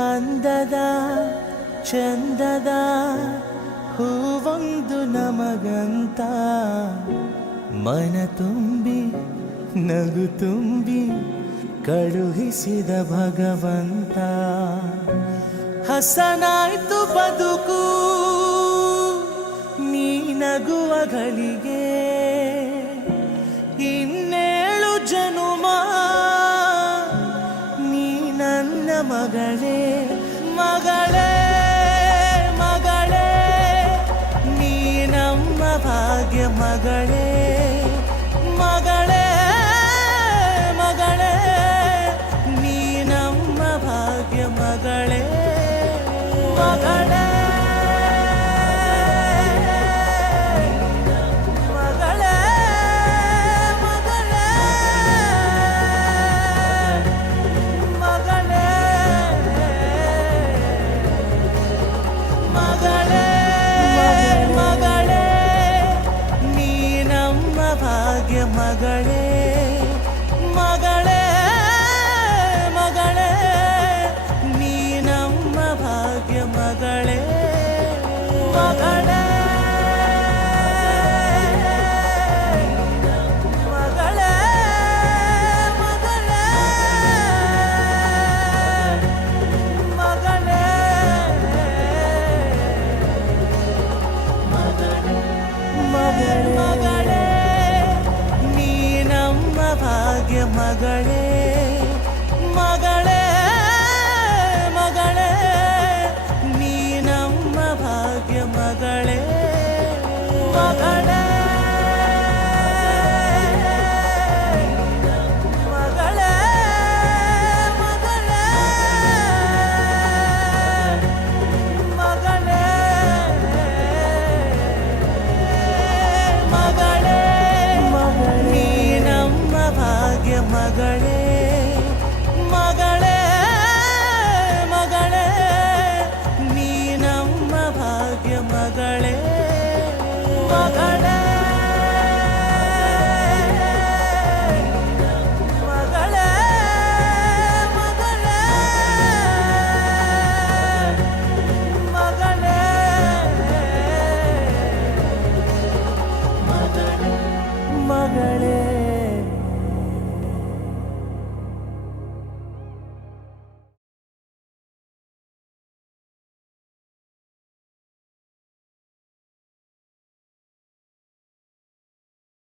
ಅಂದದ ಚಂದದ ಹೂವೊಂದು ನಮಗಂತ ಮನ ತುಂಬಿ ನಗು ತುಂಬಿ ಕಳುಹಿಸಿದ ಭಗವಂತ ಹಸನಾಯ್ತು ಬದುಕು ನೀ ನಗುವ ಗಳಿಗೆ ಇನ್ನೇಳು ಜನುಮ ನೀ ನನ್ನ ಮಗಳೇ ಮಗಳೇ ಮಗಳೇ ನೀ ನಮ್ಮ ಭಾಗ್ಯ ಮಗಳೇ ಮಗಳೇ ಮಗಳೇ ನೀ ನಮ್ಮ ಭಾಗ್ಯ ಮಗಳೇ ಮಗಳೇ ಮಗಳೇ ಮಗಳೇ ಮಗಳೇ ನೀ ನಮ್ಮ ಭಾಗ್ಯ ಮಗಳೇ ಮಗಳೇ ಮಗಳೇ ಮಗಳೇ ಮಗಳೇ ಮಗಳೇ ಮಗಳೇ ಭಾಗ್ಯ ಮಗಳೇ ಮಗಳೇ ಮಗಳೇ ನೀ ನಮ್ಮ ಭಾಗ್ಯ ಮಗಳೇ ಮಗಳೇ ಮಗಳೇ ಮಗಳೇ ಮಗಳೇ ಮಗಳೇ ಮಗಳೇ ಭಾಗ್ಯ ಮಗಳೇ ಮಗಳೇ ಮಗಳೇ ನೀ ನಮ್ಮ ಭಾಗ್ಯ ಮಗಳೇ ಮಗಳೇ